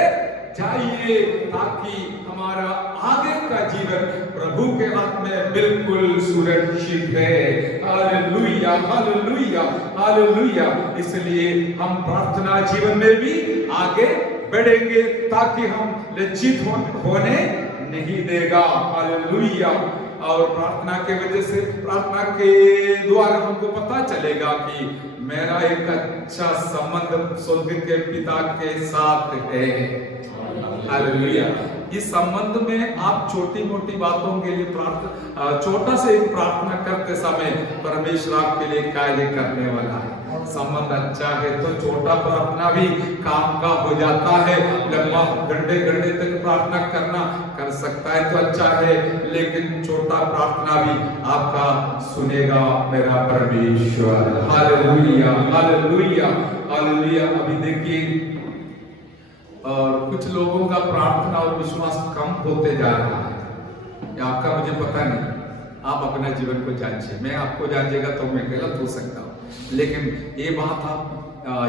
जाइए ताकि हमारा आगे का जीवन प्रभु के हाथ में बिल्कुल सुरक्षित है। Hallelujah hallelujah hallelujah. इसलिए हम प्रार्थना जीवन में भी आगे बढ़ेंगे ताकि हम लज्जित होने नहीं देगा। हालेलुया। और प्रार्थना के वजह से, प्रार्थना के द्वारा हमको पता चलेगा कि मेरा एक अच्छा संबंध स्वर्ग के पिता के साथ है। हालेलुया। इस संबंध में आप छोटी मोटी बातों के लिए छोटा से एक प्रार्थना करते समय परमेश्वर आपके लिए कार्य करने वाला है। संबंध अच्छा है तो छोटा प्रार्थना भी काम का हो जाता है। लंबा घंटे घंटे तक प्रार्थना करना कर सकता है तो अच्छा है, लेकिन छोटा प्रार्थना भी आपका सुनेगा मेरा परमेश्वर। Hallelujah hallelujah hallelujah. अभी देखिए और कुछ लोगों का प्रार्थना और विश्वास कम होते जा रहा है। आपका मुझे पता नहीं, आप अपना जीवन को जांचिए। मैं आपको जांचेगा तो मैं गलत हो सकता हूँ, लेकिन ये बात आप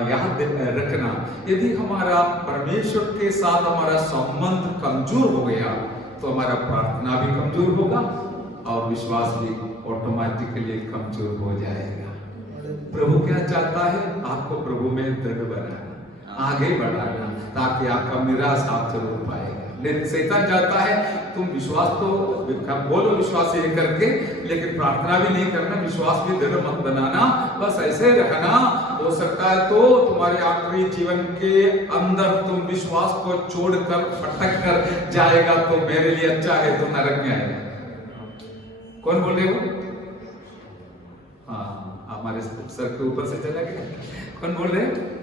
याद रखना, यदि हमारा परमेश्वर के साथ हमारा संबंध कमजोर हो गया तो हमारा प्रार्थना भी कमजोर होगा और विश्वास भी ऑटोमेटिकली कमजोर हो जाएगा। प्रभु क्या चाहता है? आपको प्रभु में दृढ़ बनाना, आगे बढ़ाना, ताकि आपका निराश आप जरूर पाएगा। लेकिन शैतान चाहता है तुम विश्वास तो बोलो विश्वास ये करके, लेकिन प्रार्थना भी नहीं करना, विश्वास भी दृढ़ मत बनाना, बस ऐसे रहना। हो सकता है तो तुम्हारे आखिरी जीवन के अंदर तुम विश्वास को छोड़कर भटक कर जाएगा तो मेरे लिए अच्छा है, तो नरक में आएगा। कौन बोल रहे हो? हाँ, हमारे सर के ऊपर से चला गया। कौन बोल रहे हैं?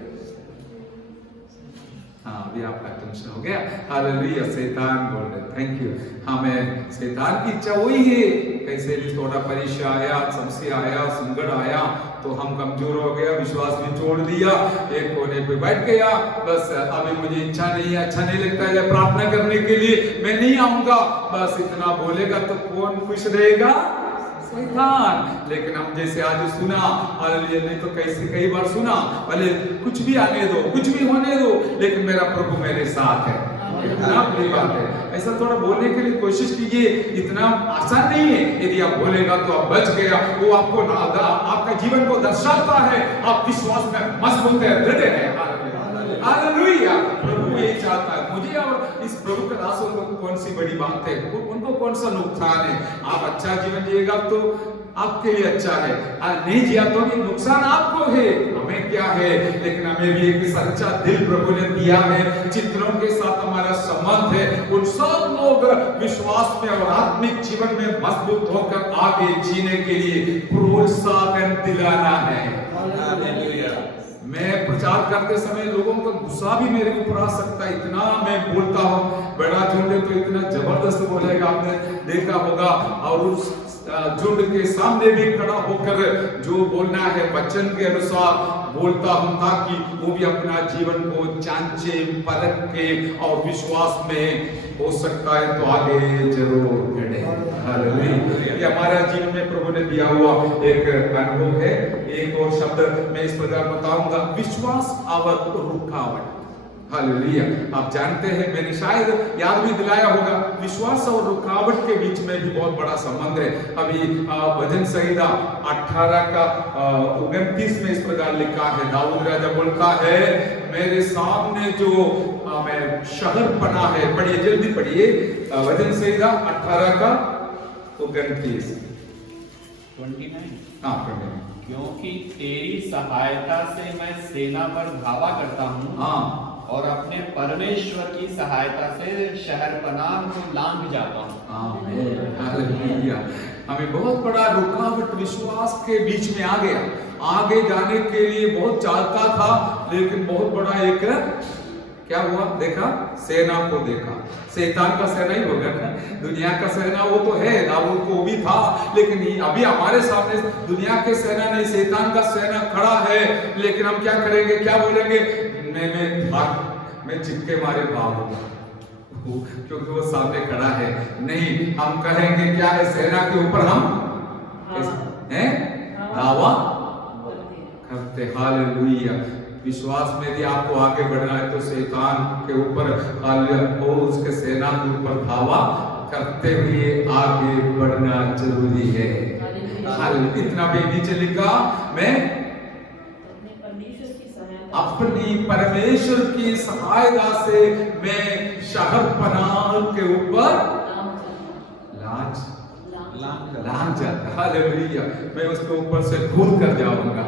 हाँ, अभी आपका टेंशन हो गया। हालेलुया। शैतान बोल रहे, थैंक यू। हमें शैतान की इच्छा वही है, कैसे भी थोड़ा परीक्षा आया, समस्या आया, संकट आया तो हम कमजोर हो गया, विश्वास भी छोड़ दिया, एक कोने पे बैठ गया, बस अभी मुझे इच्छा नहीं है, अच्छा नहीं लगता है प्रार्थना करने के लिए, मैं नहीं आऊंगा, बस इतना बोलेगा तो कौन खुश रहेगा? शैतान। लेकिन हम जैसे आज सुना, हालेलुया, नहीं तो कैसे कई बार सुना, भले कुछ भी आने दो, कुछ भी होने दो, लेकिन मेरा प्रभु मेरे साथ है। इतना बड़ी बात है। ऐसा थोड़ा बोलने के लिए कोशिश कीजिए, इतना आसान नहीं है। यदि आप बोलेगा तो आप बच गया, वो आपको आपका जीवन को दर्शाता है, आप विश्वास में मजबूत है, दृढ़ है। हालेलुया। प्रभु ये चाहता है मुझे और इस प्रभु के दासों को कौन सी बड़ी बात है, उनको कौन सा नुकसान है? आप अच्छा जीवन जिएगा तो आपके लिए अच्छा है, नहीं जिया तो भी नुकसान आपको है, हमें क्या है? लेकिन हमें भी एक सच्चा दिल प्रभु ने दिया है, चित्रों के साथ हमारा संबंध है। उन सब लोग विश्वास में और आत्मिक जीवन में मजबूत होकर आगे जीने के लिए प्रोत्साहन दिलाना है। हालेलुया। मैं प्रचार करते समय लोगों का गुस्सा भी मेरे ऊपर आ सकता है, इतना मैं बोलता हूँ। बड़ा झुंड तो इतना जबरदस्त बोलेगा, आपने देखा होगा, और उस झुंड के सामने भी खड़ा होकर जो बोलना है वचन के अनुसार बोलता हूं, ताकि वो भी अपना जीवन को जांचे परख के और विश्वास में हो सकता है तो आगे जरूर बढ़े। हालेलुया। ये हमारा जीवन में प्रभु ने दिया हुआ एक अनुभव है। एक और शब्द मैं इस प्रकार बताऊंगा, विश्वास और रुकावट। हालेलुया। आप जानते हैं, मैंने शायद याद भी दिलाया होगा, विश्वास और रुकावट के बीच में भी बहुत बड़ा संबंध है। अभी भजन संहिता 18 का 29 में इस प्रकार लिखा है, दाऊद राजा बोलता है, मेरे सामने जो मैं शहर बना है, पढ़िए जल्दी पढ़िए, भजन संहिता 18 का 29। हाँ, क्योंकि तेरी सहायता से मैं सेना पर धावा करता हूँ, हाँ, और अपने परमेश्वर की सहायता से शहरपनाह को लांघ जाता हूँ। आमीन, हालेलुया। हमें बहुत बड़ा रुकावट विश्वास के बीच में आ गया। आगे जाने के लिए बहुत चाहता था, लेकिन बहुत बड़ा एक क्या हुआ, देखा, सेना को देखा। शैतान का सेना ही होगा ना, दुनिया का सेना वो तो है, दाऊद को भी था, लेकिन अभी हमारे सामने दुनिया के सेना नहीं, शैतान का सेना खड़ा है। लेकिन हम क्या करेंगे, क्या बोलेंगे, मैं चिक्के मारे भागूंगा, क्योंकि वो सामने खड़ा है। नहीं, हम कहेंगे क्या है, सेना के ऊपर हम हैं दावा करते। हालेलुया। विश्वास में यदि आपको आगे बढ़ना है तो शैतान के ऊपर और उसके सेना के ऊपर धावा करते हुए आगे बढ़ना जरूरी है। इतना भी नीचे लिखा, मैं अपनी परमेश्वर की सहायता से मैं शहरपनाह के ऊपर लांघ जाता। हालेलुया। मैं उसके ऊपर से कूद कर जाऊंगा।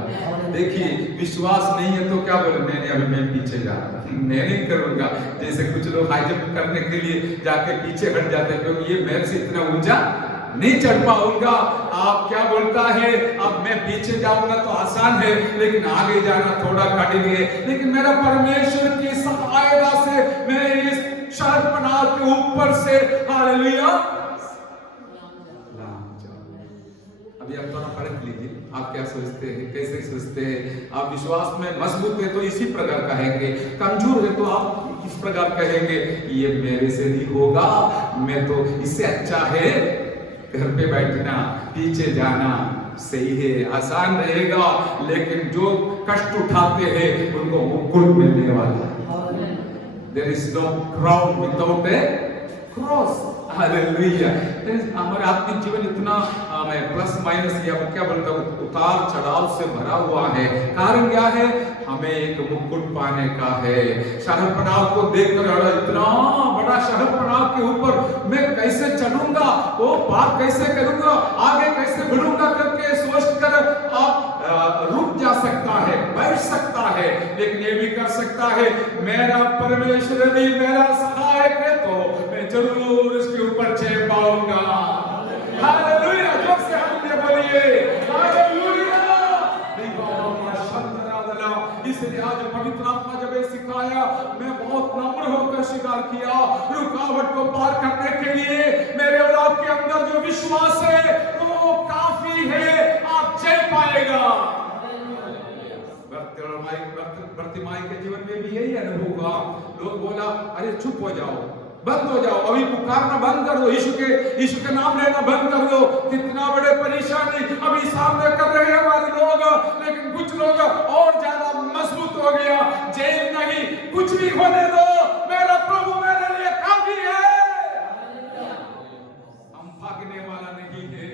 देखिए, विश्वास नहीं है तो क्या बोले, मैं पीछे जा रहा हूं, मैं नहीं करूंगा। जैसे कुछ लोग हाई जंप करने के लिए जाके पीछे हट जाते हैं, क्योंकि ये मैं से इतना ऊंचा नहीं चढ़ पाऊंगा। आप क्या बोलता है, अब मैं पीछे जाऊंगा तो आसान है, लेकिन आगे जाना थोड़ा कठिन है। लेकिन मेरा परमेश्वर की सहायता से मैं इस शहरपनाह के ऊपर से, हालेलुया, अभी आप थोड़ा परख लीजिए, आप क्या सोचते हैं, कैसे सोचते हैं। आप विश्वास में मजबूत है तो इसी प्रकार कहेंगे, कमजोर है तो आप इस प्रकार कहेंगे, ये मेरे से नहीं होगा, मैं तो, इससे अच्छा है घर पे बैठना, पीछे जाना सही है, आसान रहेगा। लेकिन जो कष्ट उठाते हैं उनको मुकुट मिलने वाला है। There is no crown without a cross। Hallelujah. हमारा आत्मिक जीवन इतना प्लस माइनस या क्या बोलता हूँ, उतार चढ़ाव से भरा हुआ है। कारण क्या है, हमें एक मुकुट पाने का है। शहरपनाह को देखकर, इतना बड़ा शहरपनाह के ऊपर मैं कैसे चढ़ूंगा, वो पार कैसे करूंगा, आगे कैसे बढ़ूंगा करके सोचकर आप रुक जा सकता है, बैठ सकता है। लेकिन ये भी कर सकता है, मेरा परमेश्वर भी मेरा सहायक है तो मैं जरूर इसके ऊपर चढ़ पाऊंगा। हालेलुया। जोर से हालेलुया बोलिए, हालेलुया। इसलिए आज पवित्र आत्मा जब सिखाया, मैं बहुत नम्र होकर स्वीकार किया, रुकावट को पार करने के लिए मेरे और आपके अंदर जो विश्वास है वो काफी है, आप चल पाएगा। बर्तिमाई के जीवन में भी यही अनुभव हुआ। लोग बोला, अरे चुप हो जाओ, बंद हो जाओ, अभी पुकारना बंद कर दो, यीशु के नाम लेना बंद कर दो। कितना बड़े परेशानी अभी सामने कर रहे हैं हमारे लोग। लेकिन कुछ लोग और ज्यादा मजबूत हो गया, जेल नहीं, कुछ भी होने दो, मेरा प्रभु मेरे लिए काफी है। हम भागने वाला नहीं है,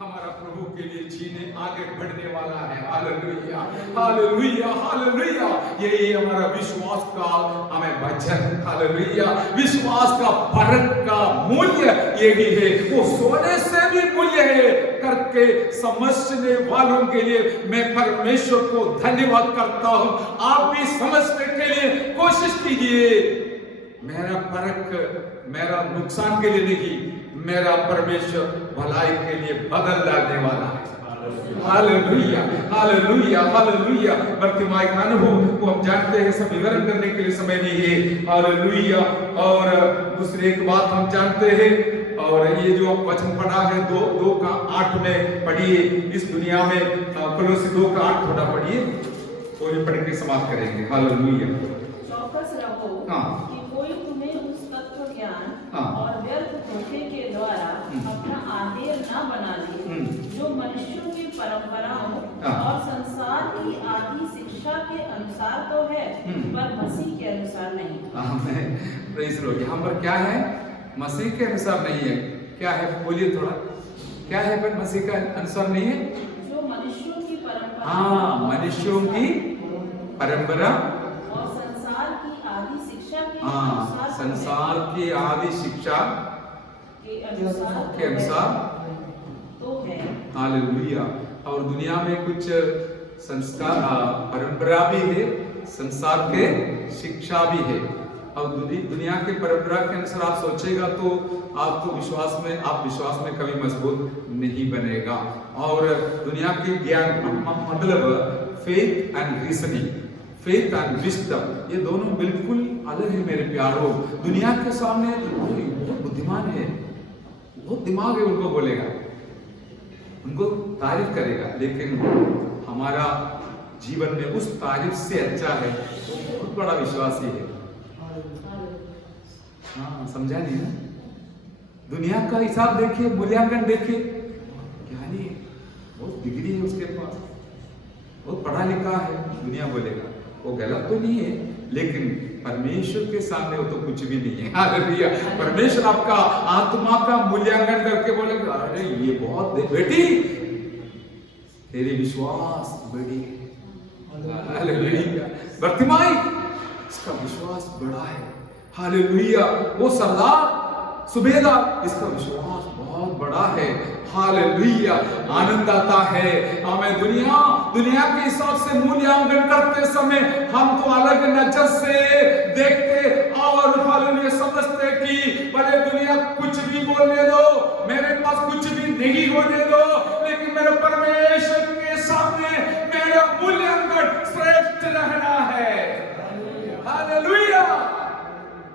हमारा प्रभु के लिए जीने आगे बढ़ने वाला है। Hallelujah, hallelujah, hallelujah. यही हमारा विश्वास का हमें वचन, हालेलुया। विश्वास का परख का मूल्य यही है, वो सोने से भी मूल्य है करके समझने वालों के लिए मैं परमेश्वर को धन्यवाद करता हूं। आप भी समझने के लिए कोशिश कीजिए। मेरा परख मेरा नुकसान के लिए नहीं, मेरा परमेश्वर भलाई के लिए बदल डालने वाला है। Hallelujah, hallelujah, hallelujah. बर्तिमाई का अनुभव को हम जानते हैं, सब विवरण करने के लिए समय नहीं है। हालेलुया। और दूसरी एक बात हम जानते हैं, और ये जो वचन पढ़ा है 2:8 में पढ़िए। इस दुनिया में कोलोसी 2:8 थोड़ा पढ़िए, तो ये पढ़ के समाप्त करेंगे। हालेलुया। चौकस रहो कि कोई तुम्हें उस तत्व ज्ञान और व्यर्थ धोखे के द्वारा अपना आधेय न बना ले, जो मनुष्यों की परंपराओं और संसार की आदि शिक्षा के अनुसार तो है, पर मसीह के अनुसार नहीं। आमीन। Praise Lord. यहाँ पर क्या है, मसीह के अनुसार नहीं है। क्या है, बोलिए थोड़ा, क्या है पर मसीह का अनुसार नहीं है? जो मनुष्यों की परंपरा, हाँ, मनुष्यों की परंपरा और संसार की आदि शिक्षा के हाँ, अनुसार, संसार की आदि शिक्षा के अनुसार तो है। हालेलुया। और दुनिया में कुछ संस्कार परंपरा भी है संसार के शिक्षा भी है। अब दुनिया के परंपरा के अनुसार आप सोचेगा तो आपको आप विश्वास में कभी मजबूत नहीं बनेगा। और दुनिया के ज्ञान मतलब faith and reasoning, faith and wisdom, ये दोनों बिल्कुल अलग है मेरे प्यारों। दुनिया के सामने बहुत बुद्धिमान है, बहुत दिमाग है, उनको बोलेगा, उनको तारीफ करेगा, लेकिन हमारा जीवन में उस तारीफ से अच्छा है वो बहुत बड़ा विश्वासी है। हाँ, समझा नहीं ना? दुनिया का हिसाब देखिए, मूल्यांकन देखिए, यानी बहुत डिग्री है उसके पास, बहुत पढ़ा लिखा है, दुनिया बोलेगा। वो गलत तो नहीं है, लेकिन परमेश्वर के सामने वो तो कुछ भी नहीं है। हालेलुया। परमेश्वर आपका आत्मा का मूल्यांकन करके बोलेगा, अरे ये बहुत बेटी, तेरी विश्वास बड़ी है। हालेलुया। बर्तिमाई, इसका विश्वास बड़ा है। हालेलुया। वो सरदार, सुबेदार, इसका विश्वास बहुत बड़ा है। हालेलुया। आनंद आता है। हमें दुनिया के हिसाब से मूल्यांकन करते समय हम तो अलग नजर से देखते और हालेलुया समझते कि भले दुनिया कुछ भी बोलने दो, मेरे पास कुछ भी नहीं होने दो, लेकिन मेरे परमेश्वर के सामने मेरा मूल्यांकन श्रेष्ठ रहना है। हालेलुया।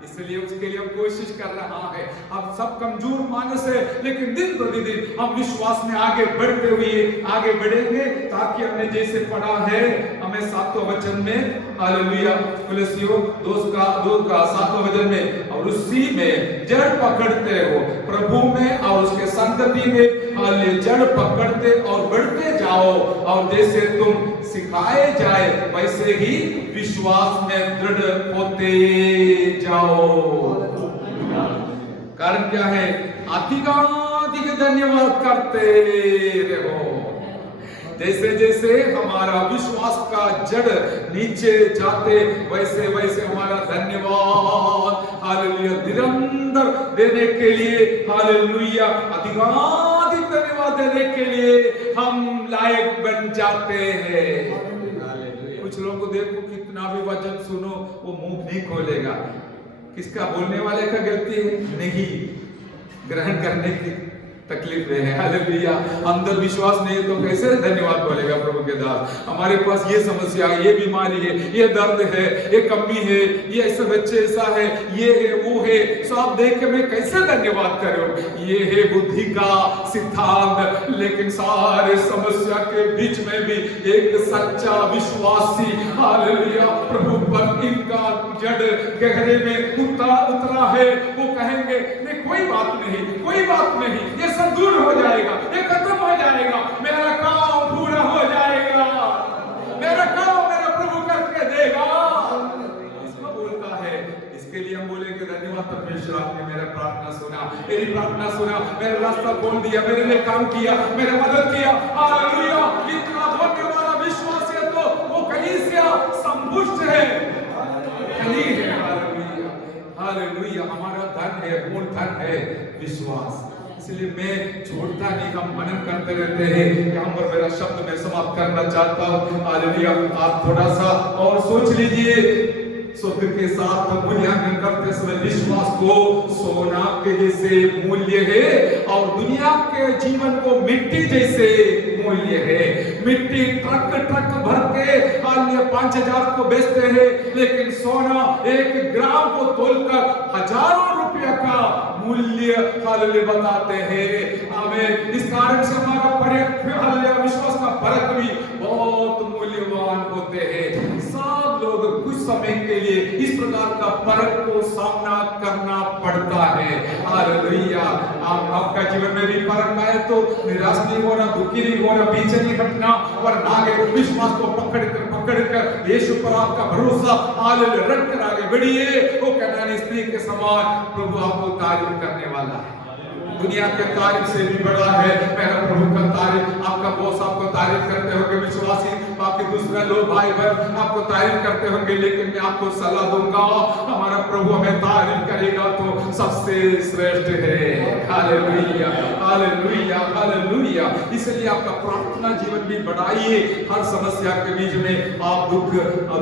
इसलिए उसके लिए हम कोशिश कर रहा है। हम सब कमजोर मानस है, लेकिन दिन प्रतिदिन हम विश्वास में आगे बढ़ते हुए आगे बढ़ेंगे, ताकि हमने जैसे पढ़ा है, हमें 7वें वचन में, हालेलुया, कुलसियों 2:7 वचन में, और उसी में जड़ पकड़ते हो प्रभु में और उसके संगति में, हालेलुया, जड़ पकड़ते और बढ़ते जाओ, और जैसे तुम सिखाए जाए वैसे ही विश्वास में दृढ़ होते जाओ। कारण क्या है? अधिकाधिक धन्यवाद करते रहो। जैसे जैसे हमारा विश्वास का जड़ नीचे जाते वैसे वैसे हमारा धन्यवाद, हालेलुया, निरंतर देने के लिए, हालेलुया, अधिकाधिक धन्यवाद देने के लिए हम लायक बन जाते हैं। कुछ लोगों को देखो, कितना भी वचन सुनो वो मुंह नहीं खोलेगा। किसका? बोलने वाले का गलती है? नहीं, ग्रहण करने की तकलीफ है। हालेलुया। अंदर विश्वास नहीं है तो कैसे धन्यवाद बोलेगा प्रभु के दास? हमारे पास ये समस्या, ये बीमारी है, ये दर्द है, ये कमी है, ये ऐसे बच्चे ऐसा है, ये है, वो है, सो आप देख के मैं कैसे धन्यवाद करूं? ये है बुद्धि का सिद्धांत, लेकिन सारे समस्या के बीच में भी एक सच्चा विश्वासी, हालेलुया, प्रभु पर इनका जड़ गहरे में उतरा है, वो कहेंगे नहीं, कोई बात नहीं, कोई बात नहीं, ये सब दूर हो जाएगा, ये खत्म हो जाएगा, मेरा काम पूरा हो जाएगा, मेरा काम मेरा प्रभु करके देगा। इसको बोलता है। इसके लिए हम बोलेंगे धन्यवाद परमेश्वर, आपने मेरा प्रार्थना सुना, मेरी प्रार्थना सुना, मेरा रास्ता खोल दिया, मेरे लिए काम किया, मेरा मदद किया। हालेलुया। इतना धन्य वाला विश्वास है तो वो कलीसिया संपुष्ट है, खली है। हालेलुया। हालेलुया। हमारा धन है, मूल धन है विश्वास। इसलिए मैं छोड़ता नहीं, हम मनन करते रहते हैं। यहाँ पर मेरा शब्द मैं समाप्त करना चाहता हूँ। हालेलुया। आप थोड़ा सा और सोच लीजिए, स्वर्ग के साथ मूल्यांकन करते समय विश्वास को सोना के जैसे मूल्य है और दुनिया के जीवन को मिट्टी जैसे मूल्य है। मिट्टी ट्रक भर के 5,000 को बेचते हैं, लेकिन सोना 1 ग्राम को तोलकर हजारों रुपया का मूल्य हालेलुया बताते हैं। हमें इस कारण से हमारा विश्वास का परख भी बहुत मूल्यवान होते हैं। सब लोग कुछ समय के लिए इस प्रकार का परख को सामना करना पड़ता है। हालेलुया। आपका जीवन में भी परख आए तो निराश नहीं होना, दुखी नहीं होना, पीछे नहीं हटना, और आगे विश्वास को पकड़ कर यीशु पर आपका भरोसा हालेलुया रख कर आगे बढ़िए। वो कनानी स्त्री के समान प्रभु आपको तारीफ करने वाला है। दुनिया के तारीफ से भी बड़ा है मेरा प्रभु का तारीफ। आपका बॉस आपको तारीफ करते होंगे विश्वासी, बाकी दूसरे सुने लो भाई बहन, आपको तारीफ करते होंगे, लेकिन मैं आपको सलाह दूंगा, हमारा प्रभु हमें तारीफ करेगा तो सबसे श्रेष्ठ है। Hallelujah hallelujah hallelujah. इसलिए आपका प्रार्थना जीवन भी बढ़ाइए। हर समस्या के बीच में आप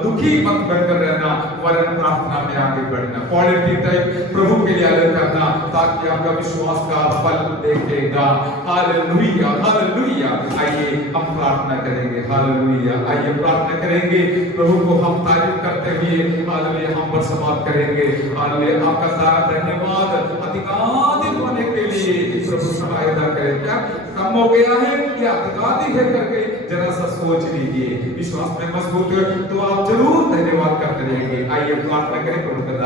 दुखी मत बनकर रहना, वरन प्रार्थना में आगे बढ़ना, क्वालिटी टाइम प्रभु के लिए अलग करना, ताकि आपका विश्वास का फल देखेगा। Hallelujah hallelujah. आइए हम प्रार्थना करेंगे। हालेलुया। आइए प्रार्थना करेंगे, प्रभु को हम तारीफ करते हुए हालेलुया हम पर समाप्त करेंगे। हालेलुया। आपका सारा धन्यवाद अधिकाधिक होने के लिए प्रभु सहायता करें। क्या कम हो गया है या अधिकाधिक है करके जरा सा सोच लीजिए। विश्वास में मजबूत हो तो आप जरूर धन्यवाद करते रहेंगे। आइए प्रार्थना करें प्रभु का